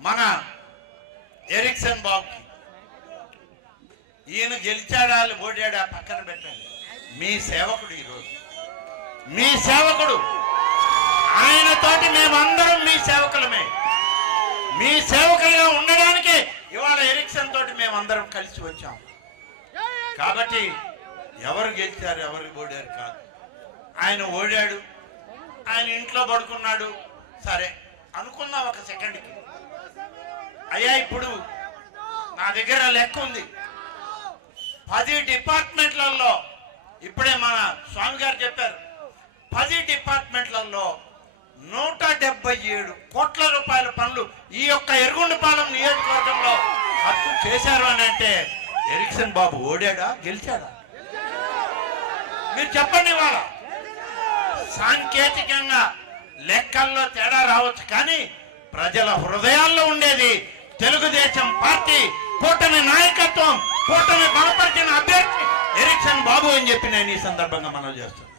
మన ఎరిక్సన్ బాబుకి. ఈయన గెలిచాడా ఓడాడా పక్కన పెట్టండి. మీ సేవకుడు ఈరోజు. మీ సేవకుడు. ఆయనతోటి మేమందరం మీ సేవకులమే. మీ సేవకులుగా ఉండడానికి ఇవాళ ఎరిక్సన్ తోటి మేమందరం కలిసి వచ్చాం. కాబట్టి ఎవరు గెలిచారు ఎవరు ఓడారు కాదు. ఆయన ఓడాడు. ఆయన ఇంట్లో పడుకున్నాడు. సరే అనుకుందాం ఒక సెకండ్కి. అయ్యా ఇప్పుడు నా దగ్గర లెక్క ఉంది. పది డిపార్ట్మెంట్లలో ఇప్పుడే మన స్వామి గారు చెప్పారు పది డిపార్ట్మెంట్లలో నూట డెబ్బై ఏడు కోట్ల రూపాయల పనులు ఈ యొక్క ఎరుగుండపాలెం నియోజకవర్గంలో ఖర్చు చేశారు అని అంటే ఎరిక్సన్ బాబు ఓడాడా గెలిచాడా? మీరు చెప్పండి ఇవాళ. సాంకేతికంగా లెక్కల్లో తేడా రావచ్చు కానీ ప్రజల హృదయాల్లో ఉండేది తెలుగుదేశం పార్టీ కూటమి నాయకత్వం కూటమి బలపరిచిన అభ్యర్థి ఎరిక్షన్ బాబు అని చెప్పి నేను ఈ సందర్భంగా మనం చేస్తున్నాను.